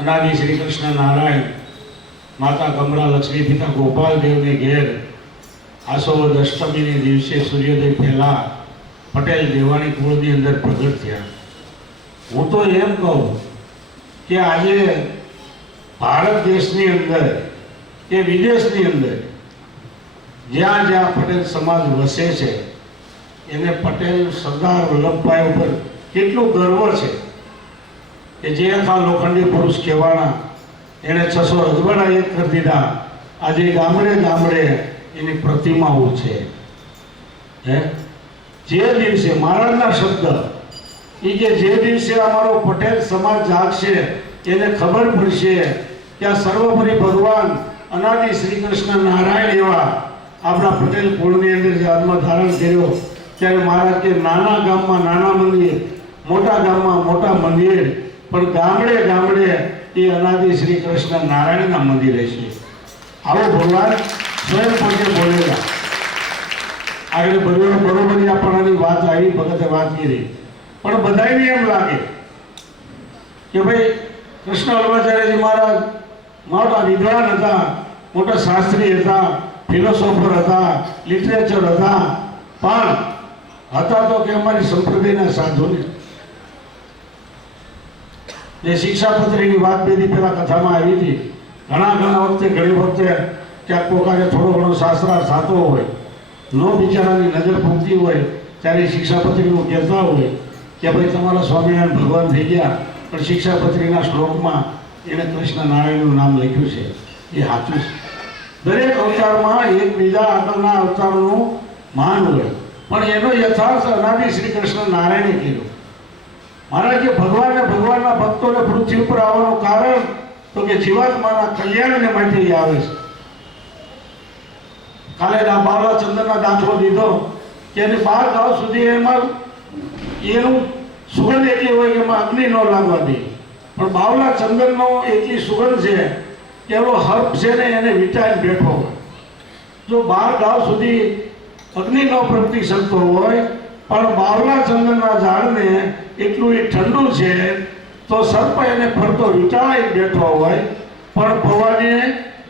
અનાદિ શ્રી કૃષ્ણ નારાયણ માતા કમળા લક્ષ્મી પિતા ગોપાલ દેવને ઘેર આસોવદ અષ્ટમીને દિવસે સૂર્યોદય પહેલા પટેલ દેવાણી કુળની અંદર પ્રગટ થયા. હું તો એમ કહું કે આજે ભારત દેશની અંદર કે વિદેશની અંદર જ્યાં જ્યાં પટેલ સમાજ વસે છે એને પટેલ સરદાર વલ્લભભાઈ ઉપર કેટલું ગર્વ છે કે જે આખા લોખંડી પુરુષ કહેવાના એણે 600 રજવાડા એક કરી દીધા. આજે ગામડે ગામડે એની પ્રતિમાઓ છે. જે દિવસે મહારાજના શબ્દ એ કે જે દિવસે અમારો પટેલ સમાજ જાગશે એને ખબર પડશે કે આ સર્વોપરી ભગવાન અનાદિ શ્રી કૃષ્ણ નારાયણ એવા આપણા પટેલ કુળની અંદર જન્મ ધારણ કર્યો. ત્યારે મહારાજ કે નાના ગામમાં નાના મંદિર, મોટા ગામમાં મોટા મંદિર, પણ ગામડે ગામડે એ અનાદિ શ્રી કૃષ્ણ નારાયણના મંદિર છે. આવો ભગવાન સ્વયં પોતે બોલેલા. આગળ બરોબરી આપણાની વાત આવી, ભગતે વાત કરી, પણ બધાને એમ લાગે કે ભાઈ કૃષ્ણ વલ્લભાચાર્યજી મહારાજ મોટા વિદ્વાન હતા, મોટા શાસ્ત્રી હતા, ફિલોસોફર હતા, લિટરેચર હતા, પણ હતા તો કે અમારી સંપ્રદાયના સાધુને. જે શિક્ષાપત્રીની વાત બે દી પહેલા કથામાં આવી હતી, ઘણા વખતે ઘણી વખતે ક્યાંક કોકાને થોડો ઘણો શાસ્ત્રાર્થ થતો હોય, નો બિચારાની નજર પૂરતી હોય ત્યારે શિક્ષાપત્રીનું કહેતા હોય કે ભાઈ તમારા સ્વામિનારાયણ ભગવાન થઈ ગયા, પણ શિક્ષાપત્રીના શ્લોકમાં એને કૃષ્ણ નારાયણનું નામ લખ્યું છે. એ સાચું છે. દરેક અવતારમાં એક બીજા આગળના અવતારનું માન હોય, પણ એનો યથાર્થ અનાદિ શ્રી કૃષ્ણ નારાયણે કીધું. મહારાજ કે ભગવાનના ભક્તોને પૃથ્વી ઉપર આવવાનું કારણ તો કે જીવાત્માના કલ્યાણને માટે આવે છે. કાલે બાવલા ચંદનના દાખલો દીધો કે એને 12 ગાવ સુધી એમાં એનું સુગંધ એટલી હોય કે એમાં અગ્નિ ન લાગવા દે, પણ બાવલા ચંદનનો એટલી સુગંધ છે કે એવો હર્પ છે ને એને વિટાઈને બેઠો હોય. જો 12 ગાવ સુધી અગ્નિ ન પ્રગટી શકતો હોય પણ બાવલા ચંદનના ઝાડને એટલું એ ઠંડુ છે તો સર્પ એને ફરતો વિટાળાઈ બેઠો હોય પણ પવને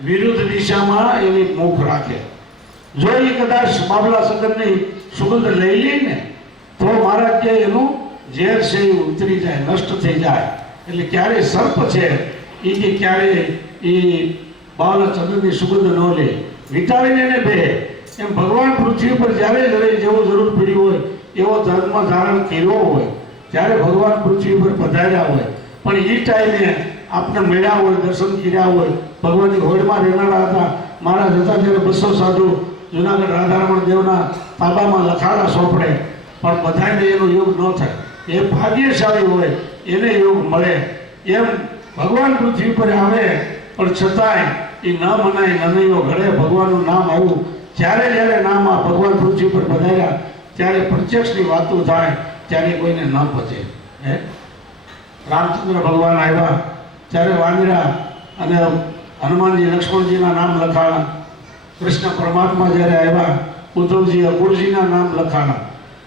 વિરુદ્ધ દિશામાં એની મુખ રાખે. જો એ કદાચ બાવલા ચંદનની સુગંધ લઈ લે ને તો મહારાજ કે એનું ઝેર છે એ ઉતરી જાય, નષ્ટ થઈ જાય. એટલે ક્યારે સર્પ છે એ કે ક્યારે એ બાવલા ચંદનની સુગંધ ન લે, વિટાળીને એને બે. એમ ભગવાન પૃથ્વી પર જ્યારે જેવું જરૂર પડી હોય એવો ધર્મ ધારણ કર્યો હોય ત્યારે ભગવાન પૃથ્વી પર પધાર્યા હોય, પણ એ ટાઈમે આપને મળ્યા હોય, દર્શન કર્યા હોય, ભગવાનની હોડમાં રહેનારા હતા. મહારાજ હતા ત્યારે 200 સાધુ જુનાગઢ રાધારમણ દેવના તાબામાં લખાડા સોંપડે, પણ બધાને એનો યોગ ન થાય. એ ભાગ્યશાળી હોય એને યોગ મળે. એમ ભગવાન પૃથ્વી પર આવે પણ છતાંય એ ન મનાય નનૈયો ઘડે. ભગવાનનું નામ આવ્યું જ્યારે નામ આ ભગવાન પૃથ્વી પર પધાર્યા ત્યારે પ્રત્યક્ષની વાતો થાય ત્યારે કોઈને ન પચે. રામચંદ્ર ભગવાન આવ્યા ત્યારે વાંદરા અને હનુમાનજી લક્ષ્મણજીના નામ લખાણા. કૃષ્ણ પરમાત્મા જ્યારે આવ્યા ઉદ્ધવજી અકુરજીના નામ લખાણા.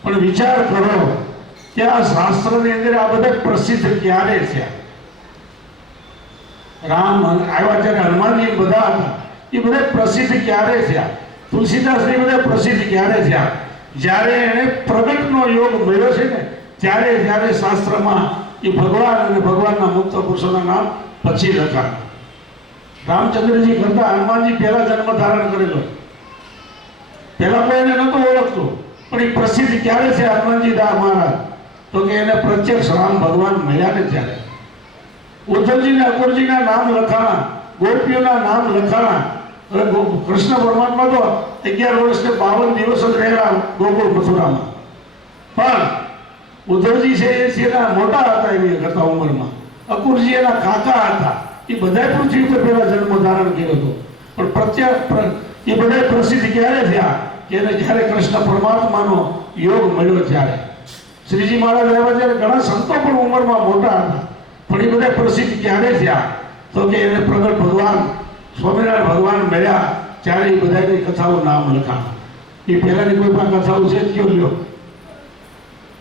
પણ વિચાર કરો કે આ શાસ્ત્રની અંદર આ બધા પ્રસિદ્ધ ક્યારે થયા? રામ આવ્યા ત્યારે હનુમાનજી બધા હતા, એ બધા પ્રસિદ્ધ ક્યારે થયા? તુલસીદાસ એ બધા પ્રસિદ્ધ ક્યારે થયા? જ્યારે એને પ્રગટનો યોગ મળ્યો છે ને ત્યારે શાસ્ત્રમાં એ ભગવાન અને ભગવાનના મુક્ત પુરુષોના નામ પછી લખાણા. રામચંદ્રજી કરતા હનુમાનજી પહેલા જન્મ ધારણ કરેલો, પહેલા કોઈ એને નહોતું ઓળખતું, પણ એ પ્રસિદ્ધ ક્યારે છે હનુમાનજી દા મહારાજ? તો કે એને પ્રત્યક્ષ રામ ભગવાન મળ્યા ને ત્યારે. ઉદ્ધવજીને અકુરજીના નામ લખાણા, ગોપીઓના નામ લખાણા. કૃષ્ણ પરમાત્મા તો 11 વર્ષને 52 દિવસ જ રહેલા ગોકુળ મથુરામાં, પણ ઉદ્ધવજી છે એ એના મોટા હતા એની કરતા ઉંમરમાં, અકુરજી એના કાકા હતા. એ બધા પૃથ્વી પર પહેલા જન્મ ધારણ કર્યો હતો, પણ એ બધા પ્રસિદ્ધ ક્યારે થયા? કે એને જ્યારે કૃષ્ણ પરમાત્માનો યોગ મળ્યો ત્યારે. શ્રીજી મહારાજ આવ્યા ત્યારે ઘણા સંતો પણ ઉંમરમાં મોટા હતા, પણ એ બધા પ્રસિદ્ધ ક્યારે થયા? તો કે એને પ્રગટ ભગવાન સ્વામિનારાયણ ભગવાન મળ્યા ત્યારે એ બધાની કથાઓ નામ લખાણા. એ પહેલાની કોઈ પણ કથાઓ છે કયો લ્યો?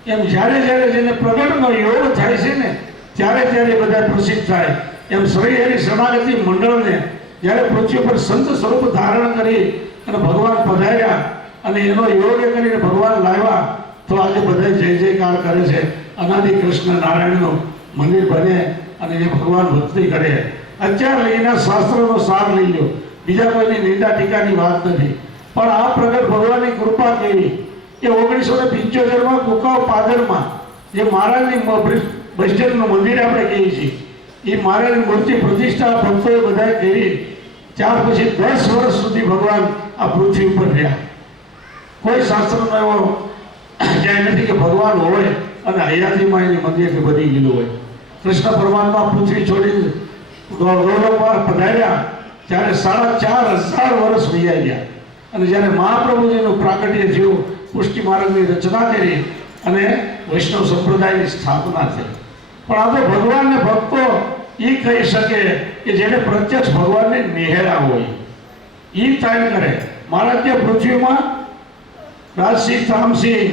એમ જ્યારે જેને પ્રગટનો યોગ થાય છે ને ત્યારે ત્યારે બધા પ્રસિદ્ધ થાય. એમ શ્રીહરિ શરણાગતિ મંડળને જ્યારે પૃથ્વી પર સંત સ્વરૂપ ધારણ કરી અને ભગવાન પધાર્યા અને એનો યોગ કરીને ભગવાન લાવ્યા, તો આજે બધા જય જયકાર કરે છે. અનાદિ કૃષ્ણ નારાયણનું મંદિર બને અને એ ભગવાન ભક્તિ કરે. અત્યાર લઈને શાસ્ત્રનો સાર લઈ લો, બીજા કોઈની નિંદા ટીકાની વાત નથી. પણ આ પ્રગટ ભગવાનની કૃપા કેવી કે 1975માં કુકાવ પાદરમાં જે મહારાજની બસ સ્ટેન્ડનું મંદિર આપણે કહીએ છીએ, એ મહારાજની મૂર્તિ પ્રતિષ્ઠા ભક્તોએ બધાએ કરી. ત્યાર પછી 10 વર્ષ સુધી ભગવાન આ પૃથ્વી ઉપર રહ્યા. કોઈ શાસ્ત્રનો એવો ક્યાંય નથી કે ભગવાન હોય અને હયાતીમાં એની મંદિરથી બધી ગયેલું હોય. કૃષ્ણ પરમાત્મા પૃથ્વી છોડી ગૌરવમાં પધાર્યા ત્યારે 4,500 વર્ષ વૈયા ગયા. અને જ્યારે મહાપ્રભુજીનું પ્રાગટ્ય થયું, પુષ્ટિ માર્ગની રચના કરી અને વૈષ્ણવ સંપ્રદાયની સ્થાપના થઈ. પણ આ તો ભગવાનને ભક્તો એ કહી શકે કે જેને પ્રત્યક્ષ ભગવાનને નિહેરા હોય એ તાય કરે. મહારાજ કે પૃથ્વીમાં રાજસિંહ, તામસિંહ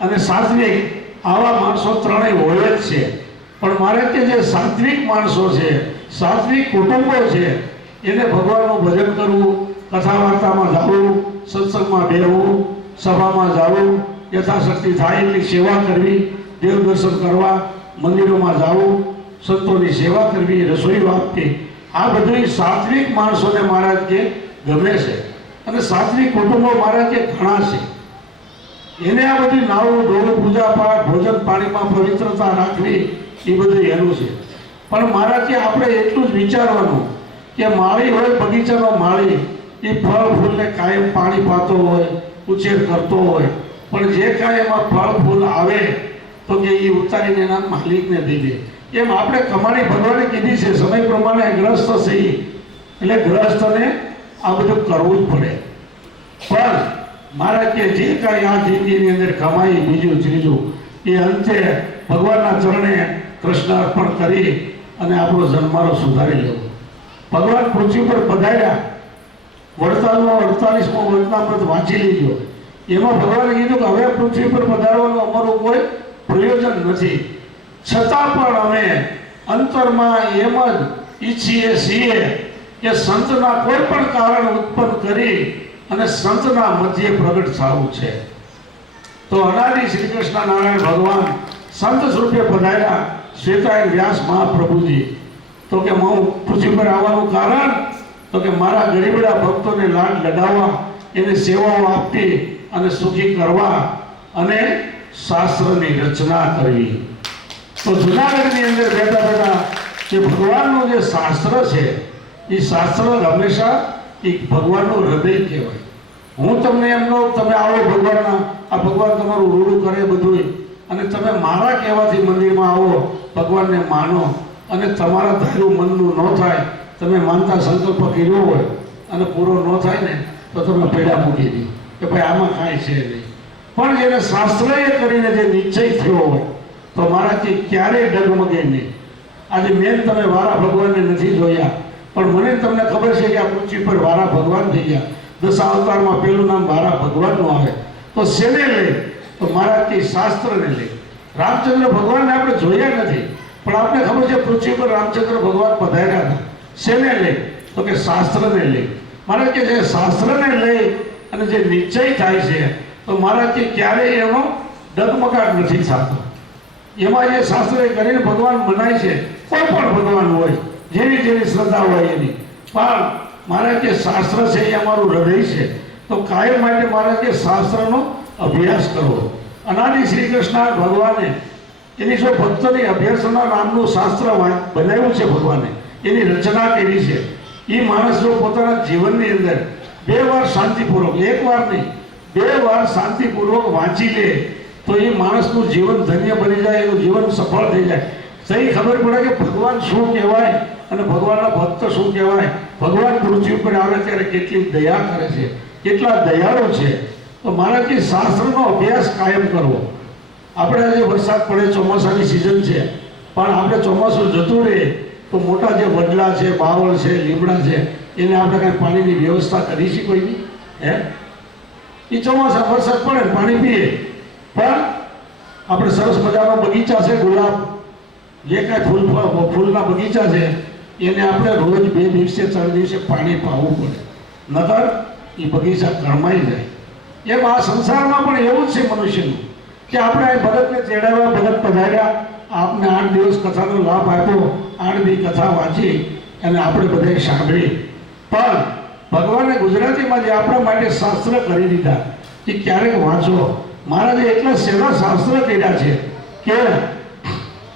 અને સાત્વિક આવા માણસો ત્રણેય હોય જ છે. પણ મહારાજ કે જે સાત્વિક માણસો છે, સાત્વિક કુટુંબો છે, એને ભગવાનનું ભજન કરવું, કથા વાર્તામાં જવું, સત્સંગમાં બેહવું, સભામાં જવું, યથાશક્તિ થાય એટલી સેવા કરવી, દેવ દર્શન કરવા, મંદિરોમાં જવું, સંતોની સેવા કરવી, રસોઈ આપવી, આ બધું સાત્વિક માણસોને મહારાજ કે ગમે છે. અને સાત્વિક કુટુંબો મહારાજ કે ઘણા છે. એને આ બધી નાવું ધોવું, પૂજા પાઠ, ભોજન પાણીમાં પવિત્રતા રાખવી, એ બધું એનું છે. પણ મહારાજ કે આપણે એટલું જ વિચારવાનું કે માળી હોય, બગીચાનો માળી, એ ફળ ફૂલને કાયમ પાણી પાતો હોય, ઉછેર કરતો હોય, પણ જે કાંઈ એમાં ફળ ફૂલ આવે તો કે એ ઉતારીને એના માલિકને દઈ દે. એમ આપણે કમાણી ભગવાને કીધી છે, સમય પ્રમાણે ગ્રસ્ત થઈ એટલે ગ્રસ્તને આ બધું કરવું જ પડે. પણ મહારાજ કે જે કાંઈ આ જિંદગીની અંદર કમાઈ, બીજું ત્રીજું, એ અંતે ભગવાનના ચરણે કૃષ્ણ અર્પણ કરી અને આપણો જન્મારો સુધારી લેવો. ભગવાન પૃથ્વી પર પધાર્યા, વડતાલનો 48મો વચનામૃત વાંચી લીધો. એમાં ભગવાને કીધું કે હવે પૃથ્વી પર પધારવાનું અમારું કોઈ પ્રયોજન નથી, છતાં પણ અમે અંતરમાં એમ જ ઈચ્છીએ છીએ કે સંતના કોઈ પણ કારણ ઉત્પન્ન કરી અને સંતના મધ્યે પ્રગટ થવું છે. તો અનાદિ શ્રી કૃષ્ણ નારાયણ ભગવાન સંત સ્વરૂપે પધાર્યા. શ્વેતાયન વ્યાસ મહાપ્રભુજી તો કે હું પૃથ્વી પર આવવાનું કારણ તો કે મારા ગરીબડા ભક્તોને લાડ લડાવવા, એને સેવાઓ આપતી અને સુખી કરવા અને શાસ્ત્રની રચના કરવી. તો જુનાગઢની અંદર બેઠા બેઠા જે ભગવાનનું જે શાસ્ત્ર છે, એ શાસ્ત્ર હંમેશા એ ભગવાનનું હૃદય કહેવાય. હું તમને એમ કહું, તમે આવો ભગવાનના, આ ભગવાન તમારું રૂડું કરે બધું, અને તમે મારા કહેવાથી મંદિરમાં આવો, ભગવાનને માનો, અને તમારા ધાર્યું મનનું ન થાય, તમે માનતા સંકલ્પ કર્યો હોય અને પૂરો ન થાય ને તો તમે પેડા મૂકી દો કે ભાઈ આમાં કાંઈ છે નહીં. પણ જેને શાસ્ત્રએ કરીને જે નિશ્ચય થયો હોય તો મારાથી ક્યારેય ડગમગે નહીં. આજે મેન તમે વારા ભગવાનને નથી જોયા, પણ મને તમને ખબર છે કે આ પૃથ્વી પર વારા ભગવાન થઈ ગયા. 10 અવતારમાં પહેલું નામ વારા ભગવાનનું આવે. તો શેને લઈ? તો મહારાજથી શાસ્ત્રને લઈ. રામચંદ્ર ભગવાનને આપણે જોયા નથી, પણ આપણે ખબર છે પૃથ્વી પર રામચંદ્ર ભગવાન પધાર્યા હતા. શેને લઈ? તો કે શાસ્ત્રને લઈ. મહારાજ કે જે શાસ્ત્રને લઈ અને જે નિશ્ચય થાય છે તો મહારાજથી ક્યારેય એનો ડગમગાટ નથી થતો. એમાં જે શાસ્ત્રએ કરીને ભગવાન મનાય છે, કોઈ પણ ભગવાન હોય, જેવી જેવી શ્રદ્ધા હોય એની. પણ મહારાજ કે શાસ્ત્ર છે એ અમારું હૃદય છે, તો કાયમ માટે મહારાજ કે શાસ્ત્રનો અભ્યાસ કરવો. અનાદિ શ્રી કૃષ્ણ ભગવાને એની જો ભક્તોની અભ્યાસના નામનું શાસ્ત્ર બનાવ્યું છે, ભગવાને એની રચના કરી છે. એ માણસ જો પોતાના જીવનની અંદર 2 વાર શાંતિપૂર્વક, 1 વાર નહીં 2 વાર શાંતિપૂર્વક વાંચી લે તો એ માણસનું જીવન ધન્ય બની જાય, એનું જીવન સફળ થઈ જાય. સહી ખબર પડે કે ભગવાન શું કહેવાય અને ભગવાનના ભક્ત શું કહેવાય. ભગવાન પૃથ્વી ઉપર આવે ત્યારે કેટલી દયા કરે છે, કેટલા દયાળુ છે. તો મારાથી શાસ્ત્રનો અભ્યાસ કાયમ કરવો. આપણે આજે વરસાદ પડે, ચોમાસાની સિઝન છે, પણ આપણે ચોમાસું જતું રહે તો મોટા જે વડલા છે, બાવળ છે, લીમડા છે, એને આપણે કાંઈ પાણીની વ્યવસ્થા કરી છે કોઈની? હે? એ ચોમાસા વરસાદ પડે પાણી પીએ. પણ આપણે સરસ મજાનો બગીચા છે, ગુલાબ જે કાંઈ ફૂલના બગીચા છે એને આપણે રોજ 2 દિવસે 3 દિવસે પાણી પાવું પડે, નકર એ બગીચા કરમાઈ જાય. એમ આ સંસારમાં પણ એવું જ છે મનુષ્યનું કે આપણે આ ભગતને તેડાવ્યા, ભગત પધાર્યા, આપને 8 દિવસ કથાનો લાભ આપ્યો, 8 દી કથા વાંચી અને આપણે બધાએ સાંભળી. પણ ભગવાને ગુજરાતીમાં જે આપણા માટે શાસ્ત્ર કરી દીધા એ ક્યારેક વાંચો. મહારાજે એટલા સેવા શાસ્ત્ર કર્યા છે કે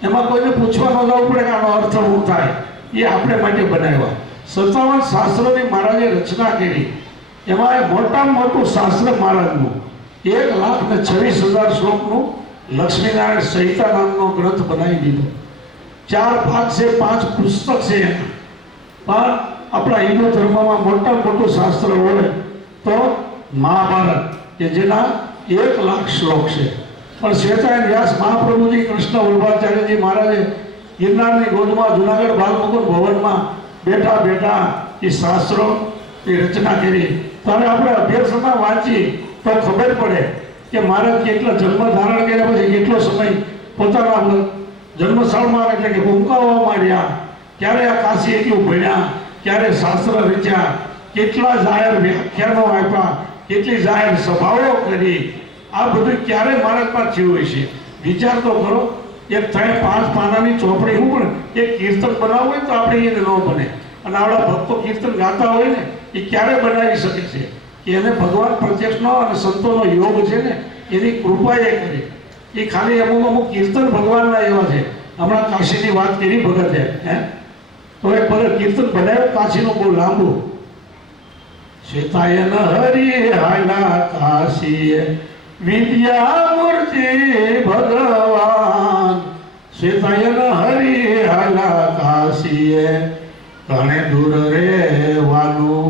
એમાં કોઈને પૂછવા ન જવું પડે કે આનો અર્થ શું થાય. એ આપણે માટે બનાવ્યા. 57 શાસ્ત્રોની મહારાજે રચના કરી. એમાં મોટામાં મોટું શાસ્ત્ર મહારાજનું 1,26,000 શ્લોકનું લક્ષ્મીનારાયણ સંહિતા નામનો ગ્રંથ બનાવી દીધો. 4 ભાગ છે, 5 પુસ્તક છે. પણ આપણા હિન્દુ ધર્મમાં મોટામાં મોટું શાસ્ત્ર હોય તો મહાભારત, કે જેના 1,00,000 શ્લોક છે. પણ શ્વેતાયન વ્યાસ મહાપ્રભુજી કૃષ્ણ વલ્લભાચાર્યજી મહારાજે ગિરનારની ગોદમાં જુનાગઢ બાલમુકુંદ ભવનમાં બેઠા બેઠા એ શાસ્ત્રો એ રચના કરી. ત્યારે આપણે અભ્યાસમાં વાંચી તો ખબર પડે કે મહારાજ કેટલા જન્મ ધારણ કર્યા પછી કેટલો સમય પોતાના જન્મસ્થળમાં એટલે કે ભૂમકાવવા માંડ્યા, ક્યારે આ કાશી એટલું ભણ્યા, ક્યારે શાસ્ત્ર રચ્યા, કેટલા જાહેર વ્યાખ્યાનો આપ્યા, કેટલી જાહેર સભાઓ કરી. આ બધું ક્યારે મહારાજમાં થયું હોય છે વિચાર તો કરો. એક 3-5 પાનાની ચોપડી હું પણ એક કીર્તન બનાવવું હોય તો આપણે એને ન બને. અને આપણા ભક્તો કીર્તન ગાતા હોય ને એ ક્યારે બનાવી શકે છે કે એને ભગવાન પ્રત્યક્ષનો અને સંતોનો યોગ છે ને એની કૃપા એ કરી. એ ખાલી અમુક કીર્તન ભગવાનના એવા છે. હમણાં કાશીની વાત કરી ભગતે, તો એક ભગત કીર્તન બનાવ્યું કાશીનું બહુ લાંબુ. શ્વેતાયન હરિ હાલા કાશીએ વિદ્યામૂર્તિ ભગવાન, શ્વેતાયન હરિ હાલા કાશીએ ઘણે દૂર રહેવાનું,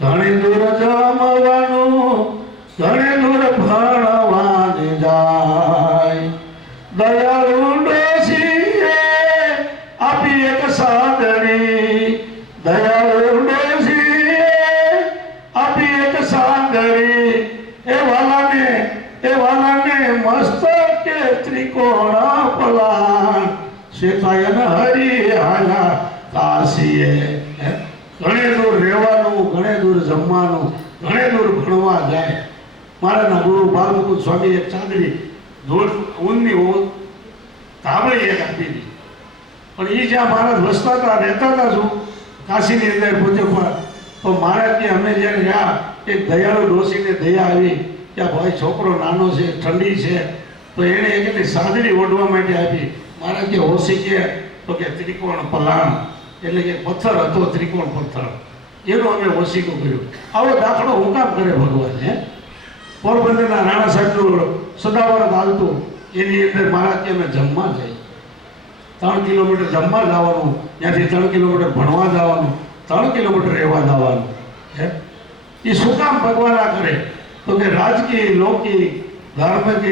ઘણે દૂર જમવાનું, ઘણે દૂર ભણવાને જાય. દયાળુ ડોશીએ આપી એક સાદડી, દયાળુ ડોશીએ આપી એક સાદડી. એ વાલાને મસ્તકે ત્રિકોણ પલાણ, શ્વેતાયન હરિ હાલા કાશીએ. ઘણે દૂર રહેવાનું, ઘણે દૂર જમવાનું, ઘણે દૂર ભણવા જાય. મારાના ગુરુ બાલમુકુંદ સ્વામી એક ચાંદડી ઊનની ધાબળી એક આપી હતી. પણ એ જ્યાં મહારાજ વસતા હતા, રહેતા હતા શું કાશીની અંદર પોતે. તો મહારાજ કે અમે જ્યારે ગયા એક દયાળુ ડોશીને દયા આવી કે ભાઈ છોકરો નાનો છે, ઠંડી છે, તો એણે એક સાદડી ઓઢવા માટે આપી. મહારાજ કે હોશી કે તો કે ત્રિકોણ પલાણ, એટલે કે પથ્થર હતો, ત્રિકોણ પથ્થર, એનો અમે ઓશીકો કર્યો. આવો દાખલો હું કામ કરે ભગવાન. પોરબંદરના રાણા સાહેબનું સદાવરત હાલતું, એની અંદર મહારાજ કે અમે જમવા જઈએ. 3 કિલોમીટર જમવા જવાનું, ત્યાંથી 3 કિલોમીટર ભણવા જવાનું, 3 કિલોમીટર રહેવા જવાનું. એ શું કામ ભગવાન આ કરે? તો કે રાજકીય, લૌકિક, ધાર્મિક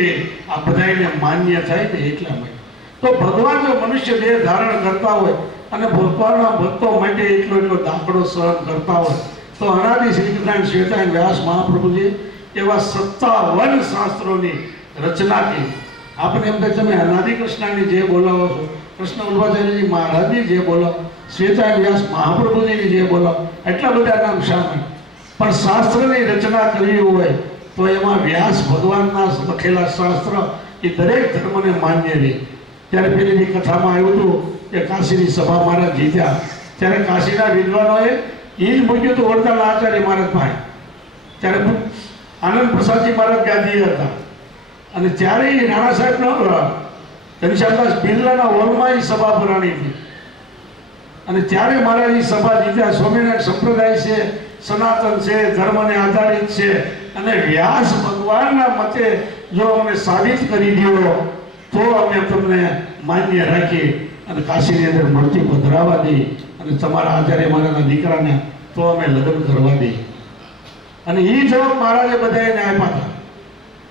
આ બધાને માન્ય થાય ને એટલા માટે. તો ભગવાન જો મનુષ્ય દેહ ધારણ કરતા હોય અને ભગવાનના ભક્તો માટે એટલો દાખલો સહન કરતા હોય તો અનાદિ શ્રીકૃષ્ણ શ્વેતાયન વ્યાસ મહાપ્રભુજી એવા 57 શાસ્ત્રોની રચના કરી. આપણે એમ કે તમે અનાદિ કૃષ્ણની જે બોલાવો છો, કૃષ્ણ વલ્લભાચાર્યજી મહારાજની જે બોલો, શ્વેતાયન વ્યાસ મહાપ્રભુજીની જે બોલો, એટલા બધા નામ શામેલ. પણ શાસ્ત્રની રચના કરવી હોય તો એમાં વ્યાસ ભગવાનના લખેલા શાસ્ત્ર એ દરેક ધર્મને માન્ય રહે. ત્યારે પેલી કથામાં આવ્યું હતું કે કાશીની સભા મહારાજ જીત્યા, ત્યારે કાશીના વિદ્વાનોએ એ જ મૂક્યું હતું વડતાલના આચાર્ય મહારાજ પાસે. ત્યારે આનંદ પ્રસાદજી મહારાજ ગાદીએ હતા અને ત્યારે એ રાણા સાહેબનો ઘનશ્યામદાસ બિરલાના હોલમાં એ સભા ભરાણી હતી. અને ત્યારે મહારાજ એ સભા જીત્યા. સ્વામિનારાયણ સંપ્રદાય છે, સનાતન છે, ધર્મને આધારિત છે, અને વ્યાસ ભગવાનના મતે જો અમને સાબિત કરી દો તો અમે તમને માન્ય રાખી અને કાશીની અંદર મૂર્તિ પધરાવા દઈ અને તમારા આચાર્ય મારાના દીકરાને તો અમે લગ્ન કરવા દઈ. અને એ જવાબ મહારાજે બધાને આપ્યા હતા.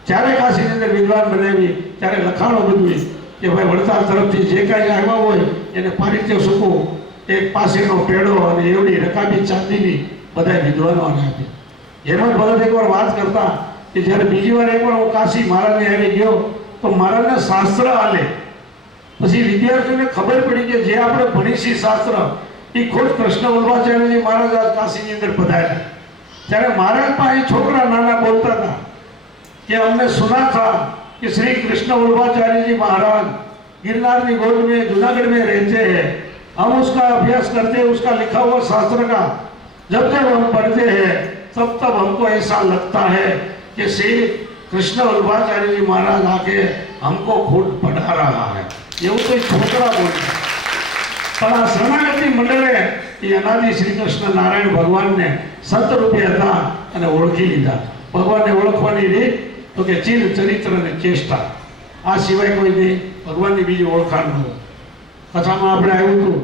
જ્યારે કાશીની અંદર વિદ્વાન બનાવી ત્યારે લખાણો બધું કે ભાઈ વડતાલ તરફથી જે કાંઈ આવ્યા હોય એને પારિત્ય સૂકવું, એક પાસેનો પેડો અને એવડી રકાબી ચાંદીની બધા વિદ્વાનોને આપી. એમાં ભગત એકવાર વાત કરતા કે જ્યારે બીજી વાર એકવાર હું કાશી મહારાજને આવી ગયો તો મહારાજના શાસ્ત્ર હાલે પછી વિદ્યાર્થીઓને ખબર પડી કે જે આપણે ભણીશી શાસ્ત્ર એ ખુદ કૃષ્ણ વલ્લભાચાર્યજી મહારાજ આજ કાશીની અંદર પધાર્યા ત્યારે મહારાજ પણ એ છોકરા નાના બોલતા હતા कि हमने सुना था कि श्री कृष्ण वल्लभाचार्य जी महाराज गिरनार की गोद में जूनागढ़ में रहते हैं। हम उसका अभ्यास करते हैं, उसका लिखा हुआ शास्त्र का जब जब हम पढ़ते हैं तब तब हमको ऐसा लगता है कि श्री कृष्ण वल्लभाचार्य जी महाराज आके हमको खुद पढ़ा रहा है। એવું તો છોકરા બોલે પણ આ શરણાગતિ મંડળે એ અનાદિ શ્રી કૃષ્ણ નારાયણ ભગવાનને સંત રૂપે હતા અને ઓળખી લીધા। ભગવાનને ઓળખવાની રીત તો કે ચિર ચરિત્ર અને ચેષ્ટા આ સિવાય કોઈ નહીં, ભગવાનની બીજી ઓળખાણ ન હોય। કથામાં આપણે આવ્યું હતું